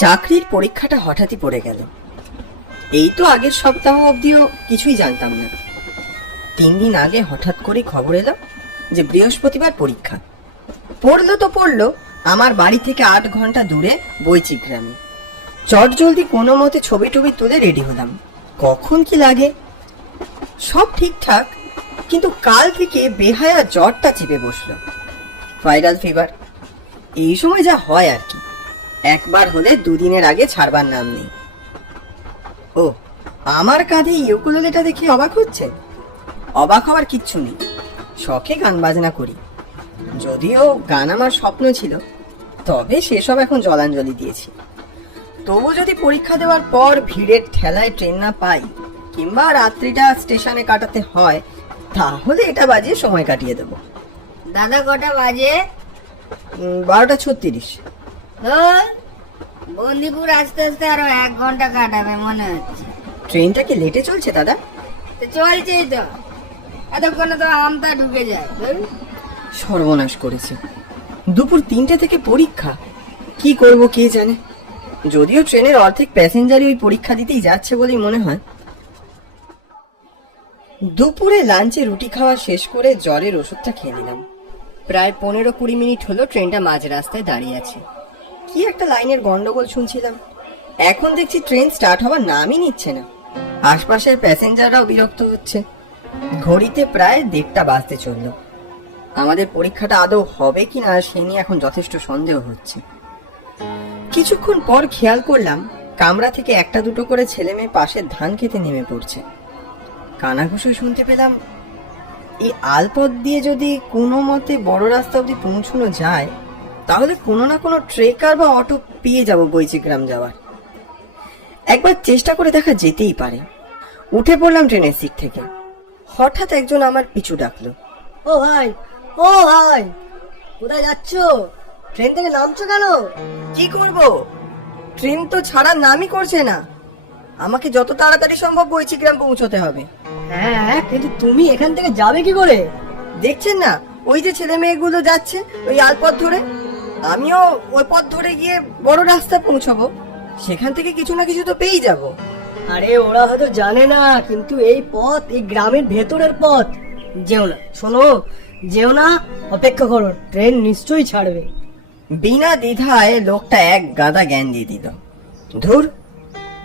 চাকরির পরীক্ষাটা হঠাৎই পড়ে গেল। এই তো আগের সপ্তাহ অবধিও কিছুই জানতাম না। 3 দিন আগে হঠাৎ করে খবর এলো যে বৃহস্পতিবার পরীক্ষা। পড়লো তো পড়লো আমার বাড়ি থেকে 8 ঘন্টা দূরে বৈচিক গ্রামে। চট জলদি কোনো মতে ছবি টবি তুলে রেডি হলাম। কখন কি লাগে সব ঠিকঠাক, কিন্তু কাল থেকে বেহায়া জ্বরটা চেপে বসলো। Viral fever. এই সময় যা হয় আর কি, একবার হলে 2 দিনের আগে ছাড়বার নাম নেই। ও, আমার কাঁধে ইউকুলেলেটা দেখে অবাক হচ্ছে? অবাক হওয়ার কিচ্ছু নেই, শখে গান বাজনা করি। যদিও গান আমার স্বপ্ন ছিল, তবে সেসব এখন জলাঞ্জলি দিয়েছি। তবু যদি পরীক্ষা দেওয়ার পর ভিড়ের ঠেলায় ট্রেন না পাই, কিংবা রাত্রিটা স্টেশনে কাটাতে হয়, তাহলে এটা বাজিয়ে সময় কাটিয়ে দেবো। দাদা কটা বাজে? 12:36। বন্দিপুর আসতে আসতে আরো 1 ঘন্টা কাটাবে মনে হচ্ছে। ট্রেনটা কি লেটে চলছে দাদা? তো চলছেই তো, এতক্ষণে তো আমতা ঢুকে যায়। সর্বনাশ করেছে। দুপুর 3টে থেকে পরীক্ষা, কি করব কে জানে। যদিও ট্রেনের অর্ধেক প্যাসেঞ্জারই ওই পরীক্ষা দিতেই যাচ্ছে বলেই মনে হয়। দুপুরে লাঞ্চে রুটি খাওয়া শেষ করে জ্বরের ওষুধটা খেয়ে নিলাম। প্রায় 15-20 মিনিট হলো ট্রেনটা মাঝ রাস্তায় দাঁড়িয়ে আছে। কি একটা লাইনের গন্ডগোল শুনছিলাম, এখন দেখছি ট্রেন স্টার্ট হওয়ার নামই নিচ্ছে না। আশপাশের প্যাসেঞ্জাররাও বিরক্ত হচ্ছে। ঘড়িতে প্রায় 1:30 বাজতে চললো। আমাদের পরীক্ষাটা আদৌ হবে কিনা সে নিয়ে এখন যথেষ্ট সন্দেহ হচ্ছে। কিছুক্ষণ পর খেয়াল করলাম কামরা থেকে 1-2 করে ছেলে মেয়ে পাশের ধান খেতে নেমে পড়ছে। কানাঘুষো শুনতে পেলাম, এই আলপথ দিয়ে যদি কোনো মতে বড় রাস্তা অবধি পৌঁছানো যায়, তাহলে কোনো না কোনো ট্রেকার বা অটো পেয়ে যাব বৈচিগ্রাম যাওয়ার। একবার চেষ্টা করে দেখা যেতেই পারে। উঠে পড়লাম ট্রেনের সিট থেকে। হঠাৎ একজন আমার পিছু ডাকলো, ও ভাই, ও ভাই, কোথায় যাচ্ছ? ট্রেন থেকে নামছো কেন? কি করব? ট্রেন তো ছাড়ার নামই করছে না। আমাকে যত তাড়াতাড়ি সম্ভব বৈচিগ্রাম পৌঁছতে হবে। হ্যাঁ, কিন্তু তুমি এখান থেকে যাবে কি করে? দেখছেন না, ওই যে ছেলে মেয়েগুলো যাচ্ছে ওই আলপথ ধরে। আমিও ওই পথ ধরে গিয়ে বড় রাস্তা পৌঁছাবো। সেখান থেকে কিছু না কিছু তো পেয়েই যাব। আরে ওরা হয়তো জানে না, কিন্তু এই পথ এই গ্রামের ভেতরের পথ। যেও না, শোনো, যেও না, অপেক্ষা করো, ট্রেন নিশ্চয়ই ছাড়বে। বিনা দ্বিধায় লোকটা এক গাদা জ্ঞান দিয়ে দিল। ধুর,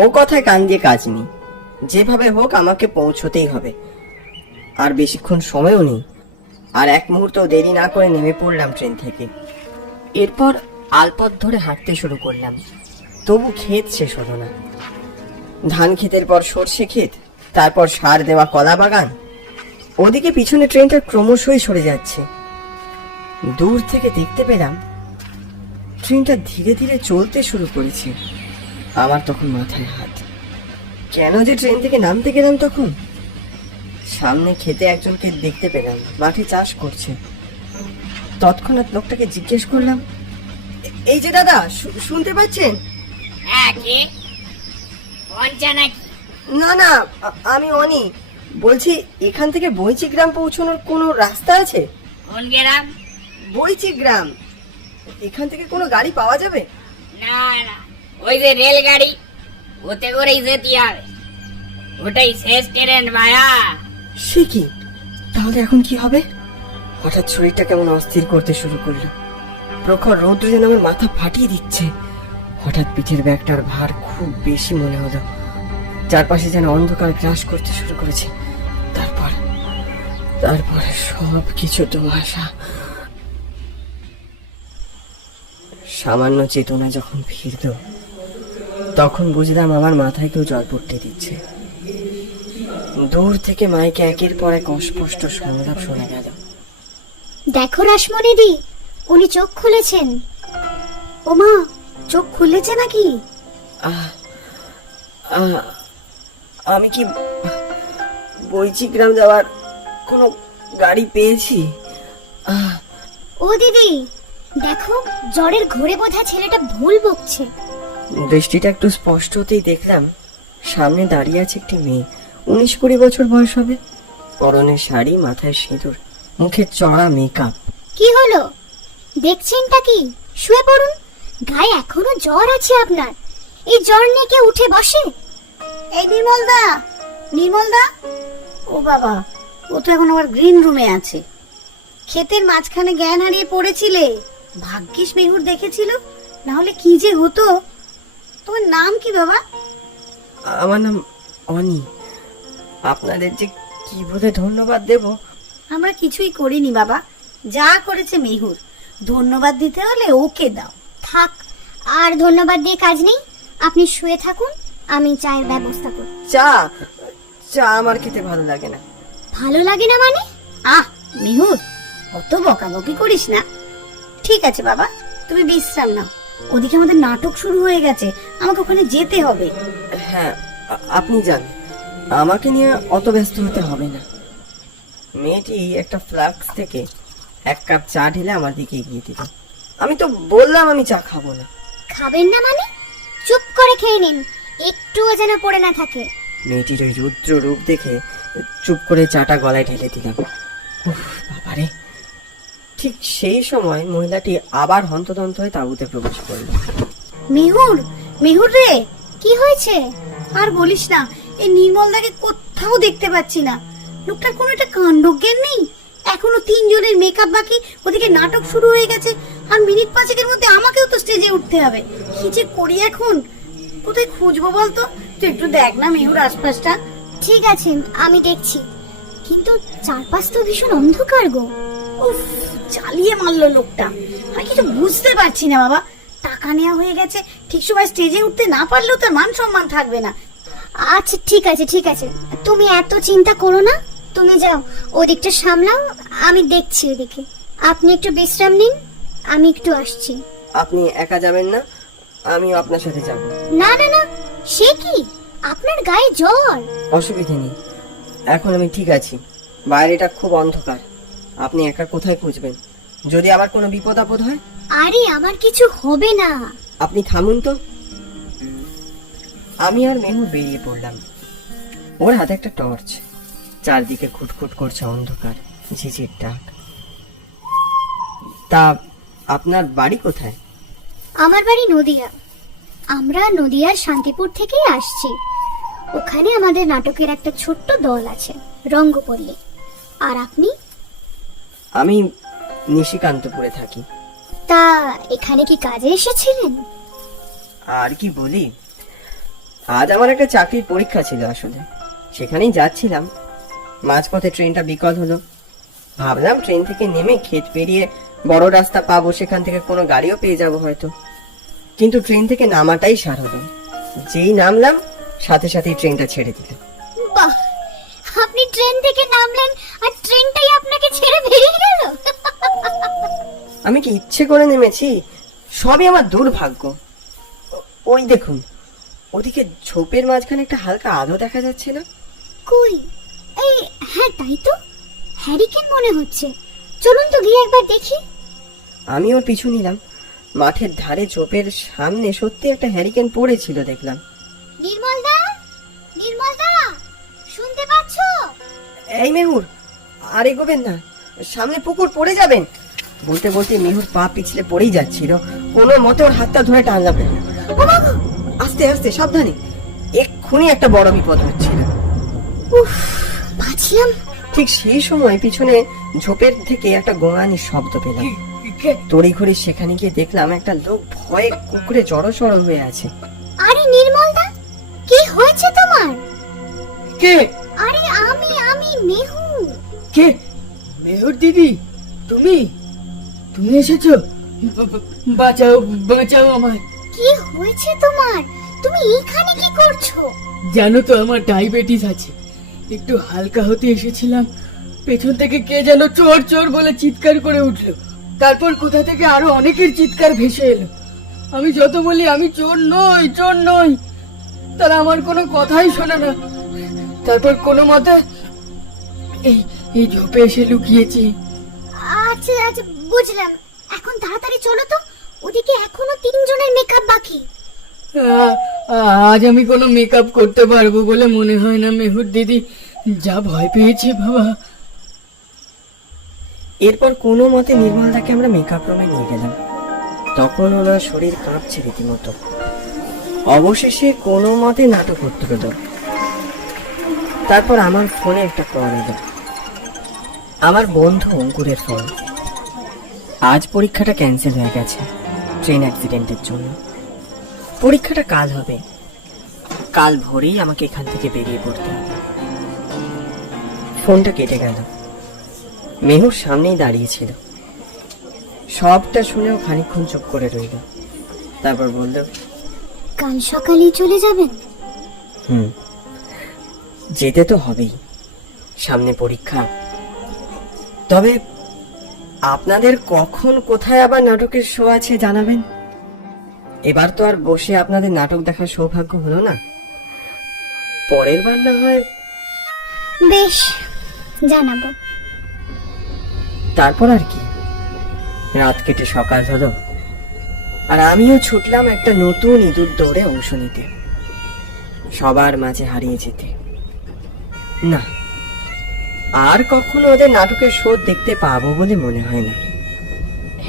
ও কথায় কান দিয়ে কাজ নেই। যেভাবে হোক আমাকে পৌঁছতেই হবে। আর বেশিক্ষণ সময়ও নেই। আর 1 মুহূর্ত দেরি না করে নেমে পড়লাম ট্রেন থেকে। এরপর আলপথ ধরে হাঁটতে শুরু করলাম। তবু ক্ষেত শেষ হলো না। ধান ক্ষেতের পর সর্ষে ক্ষেত, তারপর সার দেওয়া কলা বাগান। ওদিকে পিছনে ট্রেনটা ক্রমশই সরে যাচ্ছে। দূর থেকে দেখতে পেলাম ট্রেনটা ধীরে ধীরে চলতে শুরু করেছে। আমার তখন মাথায় হাত। কেন যে ট্রেন থেকে নামতে গেলাম তখন? সামনে খেতে একজনকে দেখতে পেলাম, মাঠে চাষ করছে। তৎক্ষণাৎ লোকটাকে জিজ্ঞেস করলাম, এই যে দাদা, শুনতে পাচ্ছেন? হ্যাঁ, কে? পঞ্চা নাকি? না না, আমি অনি বলছি। এখান থেকে বৈচিগ্রাম পৌঁছানোর কোনো রাস্তা আছে? কোন গ্রাম? বৈচিগ্রাম। এখান থেকে কোনো গাড়ি পাওয়া যাবে? না না, ওই যে রেলগাড়ি, ওতে করেই যেতে হবে। ওটাই শেষ ট্রেন মায়া। সে কি? তাহলে এখন কি হবে? হঠাৎ শরীরটা কেমন অস্থির করতে শুরু করলো। প্রখর রৌদ্র যেন আমার মাথা ফাটিয়ে দিচ্ছে। হঠাৎ পিঠের ব্যাগটার ভার খুব বেশি মনে হলো। চারপাশে যেন অন্ধকার গ্রাস করতে শুরু করেছে। তারপর সব কিছু ধোঁয়াশা। সামান্য চেতনা যখন ফিরল, তখন বুঝলাম আমার মাথায় কেউ জল পড়তে দিচ্ছে। দূর থেকে মাইকে একের পর এক অস্পষ্ট সংলাপ শোনা গেল। দেখো রাসমণিদি, উনি চোখ খুলেছেন। ওমা, চোখ খুলেছে নাকি? আমি কি বৈচিগ্রাম যাওয়ার কোনো গাড়ি পেয়েছি? ও দিদি, দেখো, জ্বরের ঘোরে বোধা ছেলেটা ভুল বকছে। দৃষ্টিটা একটু স্পষ্ট হতেই দেখলাম সামনে দাঁড়িয়ে আছে একটি মেয়ে। 19-20 বছর বয়স হবে। পরনে শাড়ি, মাথায় সিঁদুর, মুখে চড়া মেকআপ। কি হলো? দেখছেনটা কি? শুয়ে পড়ুন, গায়ে এখনো জ্বর আছে আপনার। এই জ্বর নিয়ে কে উঠে বসে? এই নির্মলদা, নির্মলদা, ও বাবা, ও তো এখন আবার গ্রিন রুমে আছে। ক্ষেতের মাঝখানে জ্ঞান হারিয়ে পড়েছিলে, ভাগ্যিস মেহুর দেখেছিল, না হলে কি যে হতো। তোমার নাম কি বাবা? আমার নাম অনি। আপনাদের যে কি বলে ধন্যবাদ দেব। আমরা কিছুই করিনি বাবা, যা করেছে মেহুর। ধন্যবাদ দিতে হলে ওকে দাও। থাক, আর ধন্যবাদ দিয়ে কাজ নেই। আপনি শুয়ে থাকুন, আমি চায়ের ব্যবস্থা করি। চা চা আমার খেতে ভালো লাগে না। ভালো লাগে না মানে? আহ মেহুর, অত বকাবকি করিস না। ঠিক আছে বাবা, তুমি বিশ্রাম নাও। ওদিকে আমাদের নাটক শুরু হয়ে গেছে, আমাকে ওখানে যেতে হবে। হ্যাঁ, আপনি যান, আমাকে নিয়ে অত ব্যস্ত হতে হবে না। মেয়েটি একটা ফ্লাক্স থেকে 1 কাপ চা ঢেলে আমার দিকে এগিয়ে দিল। আমি তো বললাম আমি চা খাবো না। খাবেন না মানে? চুপ করে খেয়ে নিন, একটুও যেন পড়ে না থাকে। মেয়েটির ওই রুদ্র রূপ দেখে চুপ করে চাটা গলায় ঢেলে দিলাম। উফ বাবারে! ঠিক সেই সময় মহিলাটি আবার হন্তদন্ত হয়ে তাঁবুতে প্রবেশ করল। মেহুর, মেহুর রে, কি হয়েছে? আর বলিস না, এই নির্মলদাকে কোথাও দেখতে পাচ্ছি না। লোকটার কোনো একটা কাণ্ডজ্ঞান নেই। এখনো 3 জনের মেকআপ বাকি, ওদিকে নাটক শুরু হয়ে গেছে, আর মিনিট 5-এর মধ্যে আমাকেও তো স্টেজে উঠতে হবে। কি যে করি এখন, কোথায় খুঁজবো বলতো? তুই একটু দেখ না মেহুর আশপাশটা। ঠিক আছে, আমি দেখছি, কিন্তু চারপাশ তো ভীষণ অন্ধকার গো। উফ, চালিয়ে মারলো লোকটা। আমি কিছু বুঝতে পারছি না বাবা। টাকা নেওয়া হয়ে গেছে, ঠিক সময় স্টেজে উঠতে না পারলেও তার মান সম্মান থাকবে না। আচ্ছা ঠিক আছে, ঠিক আছে, তুমি এত চিন্তা করো না। তুমি যাও, ওদিকটা সামলাও, আমি দেখছি ওদিকে। আপনি একটু বিশ্রাম নিন, আমি একটু আসছি। আপনি একা যাবেন না? আমিও আপনার সাথে যাব। না না না, সে কি, আপনার গায়ে জ্বর। অসুবিধে নেই, এখন আমি ঠিক আছি। বাইরেটা খুব অন্ধকার, আপনি একা কোথায় খুঁজবেন? যদি আবার কোনো বিপদ আপদ হয়? আরে আমার কিছু হবে না। আপনি থামুন তো। আমি আর মেহু বেরিয়ে পড়লাম। ওর হাতে একটা টর্চ, চারদিকে খুটখুট করছে অন্ধকার, ঝিঝির ডাক। তা আপনার বাড়ি কোথায়? আমার বাড়ি নদিয়া। আমরা নদিয়ার শান্তিপুর থেকেই আসছি। ওখানে আমাদের নাটকের একটা ছোট্ট দল আছে, রঙ্গপল্লী। আর আপনি? আমি নিশিকান্তপুরে থাকি। তা এখানে কি কাজে এসেছিলেন? আর কি বলি, আজ আমার একটা চাকরির পরীক্ষা ছিল আসলে, সেখানেই যাচ্ছিলাম। মাঝপথে ট্রেনটা বিকল হলো। ভাবলাম ট্রেন থেকে নেমে ক্ষেত পেরিয়ে বড় রাস্তা পাবো, সেখান থেকে কোনো গাড়িও পেয়ে যাব হয়তো। কিন্তু ট্রেন থেকে নামাটাই সার হলো। যেই নামলাম সাথে সাথেই ট্রেনটা ছেড়ে দিল। বাহ, আপনি ট্রেন থেকে নামলেন আর ট্রেনটাই আপনাকে ছেড়ে বেরিয়ে গেল। আমি কি ইচ্ছে করে নেমেছি? সবই আমার দুর্ভাগ্য। ওই দেখুন, ওদিকে ঝোপের মাঝখানে একটা হালকা আলো দেখা যাচ্ছে না? কই? এই হ্যাঁ, তাই তো, হ্যারিকেন মনে হচ্ছে। চলুন তো গিয়ে একবার দেখি। আমি ওর পিছু নিলাম। মাঠের ধারে ঝোপের সামনে সত্যি একটা হ্যারিকেন পড়েছিল দেখলাম। নির্মলদা, নির্মলদা, শুনতে পাচ্ছো? এই মেহুর, আর এগোবেন না, সামনে পুকুর, পড়ে যাবেন। বলতে বলতে মেহুর পা পিছলে পড়েই যাচ্ছিল। কোনো মতে ওর হাতটা ধরে টানলাম। ও বাবা! আস্তে আস্তে, সাবধানে, এক্ষুনি একটা বড় বিপদ হচ্ছিল। উফ, বাঁচলাম। ঠিক সেই সময় পিছনে ঝোপের থেকে একটা গোঙানি শব্দ পেলাম। তড়িঘড়ি সেখানে গিয়ে দেখলাম একটা লোক ভয়ে কুকুরে জড়সড় হয়ে আছে। আরে নির্মলদা, কি হয়েছে তোমার? কে? আরে আমি মেহু। কে? মেহুর দিদি, তুমি তুমি এসেছো? বাঁচাও, বাঁচাও আমায়। কি হয়েছে তোমার? তুমি এখানে কি করছো? জানো তো আমার ডায়াবেটিস আছে, একটু হালকা হতে এসেছিলাম। পেছন থেকে কে যেন চোর চোর বলে চিৎকার করে উঠলো। তারপর কোথা থেকে আরো অনেকের চিৎকার ভেসে এলো। আমি যত বলি আমি চোর নই, চোর নই, তারা আমার কোনো কথাই শোনে না। তারপর কোনো মতে এই ঝোপে এসে লুকিয়েছি। আচ্ছা আচ্ছা, বুঝলাম। এখন তাড়াতাড়ি চলো তো, ওদিকে এখনো 3 জনের মেকআপ বাকি। আজ আমি কোনো মেকআপ করতে পারবো বলে মনে হয় না মেহুর দিদি, যা ভয় পেয়েছি বাবা। এরপর কোনো মতে নির্মলদাকে আমরা মেকআপ রুমে নিয়ে গেলাম। তখন ওনার শরীর কাঁপছে রীতিমতো। অবশেষে কোনো মতে নাটক করতে হলো। তারপর আমার ফোনে একটা কল এলো, আমার বন্ধু অঙ্কুরের ফোন। আজ পরীক্ষাটা ক্যান্সেল হয়ে গেছে ট্রেন অ্যাক্সিডেন্টের জন্য। পরীক্ষাটা কাল হবে, কাল ভোরেই আমাকে এখান থেকে বেরিয়ে পড়তে হবে। ফোনটা কেটে গেল। মেহুর সামনেই দাঁড়িয়েছিল। সবটা শুনেও খানিকক্ষণ চুপ করে রইল। তারপর বলল, কাল সকালেই চলে যাবেন? যেতে তো হবেই, সামনে পরীক্ষা। তবে আপনাদের কখন কোথায় আবার নাটকের শো আছে জানাবেন। এবার তো আর বসে আপনাদের নাটক দেখার সৌভাগ্য হলো না, পরের বার না হয়। বেশ, জানাবো। তারপর আর কি, রাত কেটে সকাল হলো, আর আমিও ছুটলাম একটা নতুন ইঁদুর দৌড়ে অংশ নিতে, সবার মাঝে হারিয়ে যেতে। না, আর কখনো ওদের নাটকের শো দেখতে পাবো বলে মনে হয় না।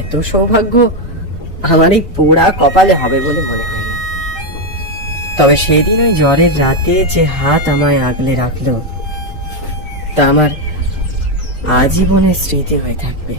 এত সৌভাগ্য আমার এই পোড়া কপালে হবে বলে মনে হয় না। তবে সেদিন ওই জ্বরের রাতে যে হাত আমায় আগলে রাখলো, তা আমার আজীবনের স্মৃতি হয়ে থাকবে।